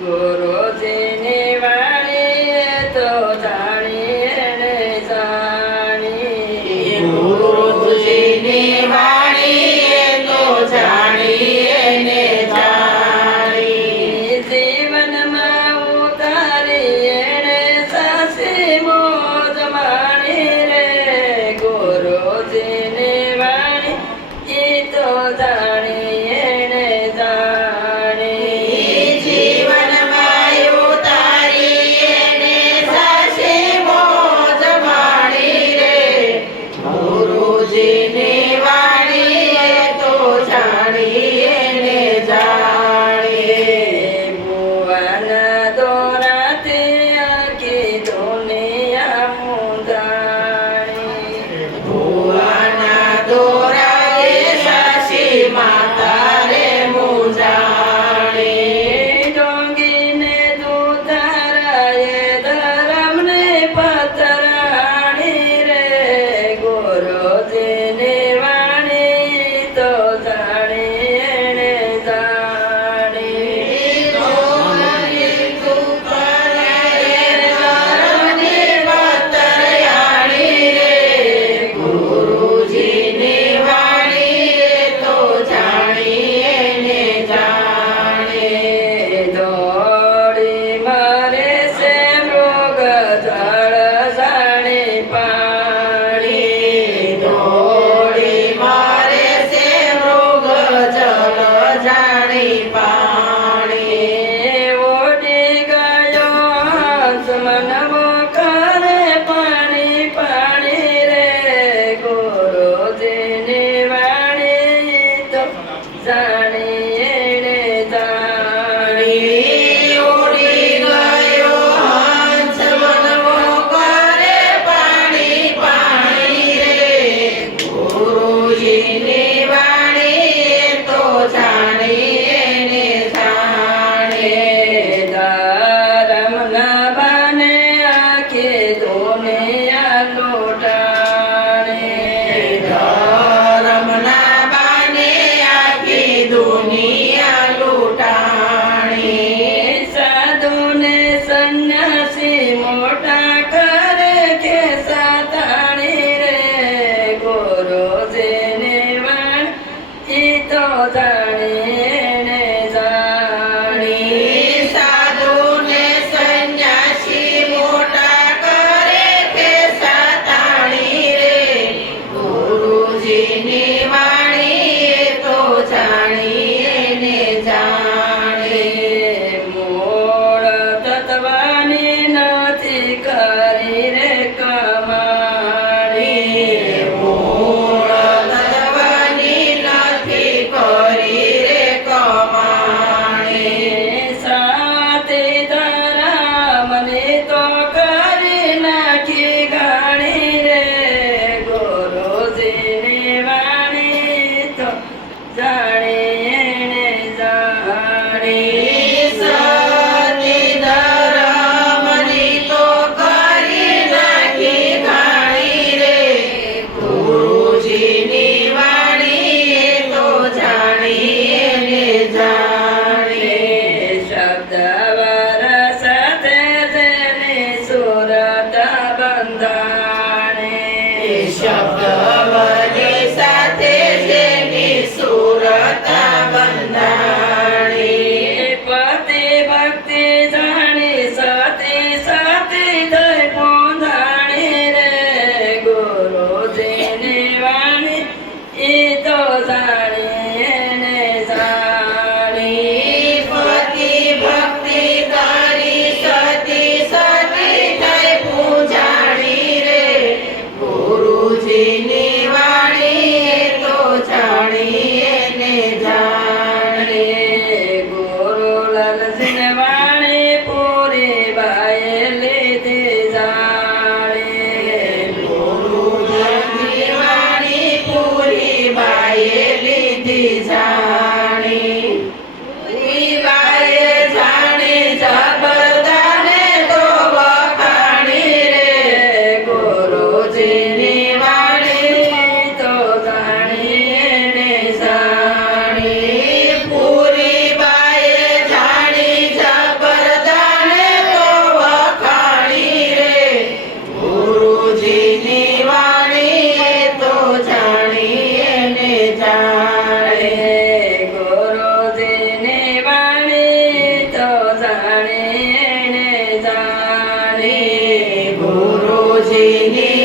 ગુરુજીની વાણી તો જાણીને જાણી, ગુરુજીની વાણી તો જાણીને જાણી, જીવનમાં ઉતારી એને સાસી મોજ માણી રે. ગુરુજીની વાણી એ તો જાણી એને જાણી, જીવનમાં ઉતારી એને સાચી મોજ માણી રે. ગુરુજીની વાણી તો જાણી એને જાણી, ભુવન દોરાતી આખી દુનિયા મુંજાણી, ભુવાના દોરા એ સાચી માતા રે મુંજાણી, ડોંગીને દૂધારાએ ધરમને પતરાણી રે. ગુરુજીની વાણી તો જાણી એને જાણી, ધોની તુકરાએ ધરમની પતરાણી રે. ગુરુજીની વાણી તો જાણી એને જાણી, દોડી મારે છે મૃગ જળ જાણી પાણી, દોડી મારે છે મૃગ જળ જાણી પાણી, ઓડી ગયો હંસ મનવો કરે પાણી પાણી રે. ગુરુજીની વાણી તો જાણી એને જાણી, ઉડી ગયો હંસ મનવો કરે પાણી પાણી રે. ગુરુજીની વાણી તો જાણી એને જાણી, ધરમના બાને આખી દુનિયા લૂંટાણી, ધરમના બાને આખી દુનિયા લૂંટાણી, સાધુને સંન્યાસી મોટા કરે કે સાતાણી રે. ગુરુજીની વાણી ઈ તો જાણી એને જાણી, સાધુને સંન્યાસી મોટા કરે કે સાતાણી રે. ગુરુજીની વાણી તો જાણી એને જાણી, મૂળ તત્વાની નથી કરી રે કમાણી, મૂળ તત્વની નથી કરી રે કમાણી, સાતે ધરામની તો કરી નાખી ગાણી રે. ગુરુજીની વાણી તો જાણી એને જાણી, સતી ધરમની તો કરી નાખી ઘાણી રે. ગુરુજીની વાણી તો જાણી એને જાણી, શબ્દ વરસ તેજની સુરત બંધાણી, શબ્દ વડે સાથે જેની સુરત બંધાણી, પતિ ભક્તિ જાણી સતી સતી થઈ પોંધાણી રે. ગુરુજીની વાણી ઈ તો જાણી એને જાણી, પતિ ભક્તિ કરી સતી સતી થઈ પૂજાણી રે. ગુરુજીની વાણી તો જાણી એને જાણી, ગુરુ લાલજીને વાણી પૂરી બાએ લીધી જાણી, ગુરુજીની વાણી પૂરી બાએ લીધી જાણી, પૂરી બાએ જાણી જબરદાને તો વખાણી રે. ગુરુજીની વાણી જાણે ગુરુજીની વાણી તો જાણે ને જાણે ગુરુજીની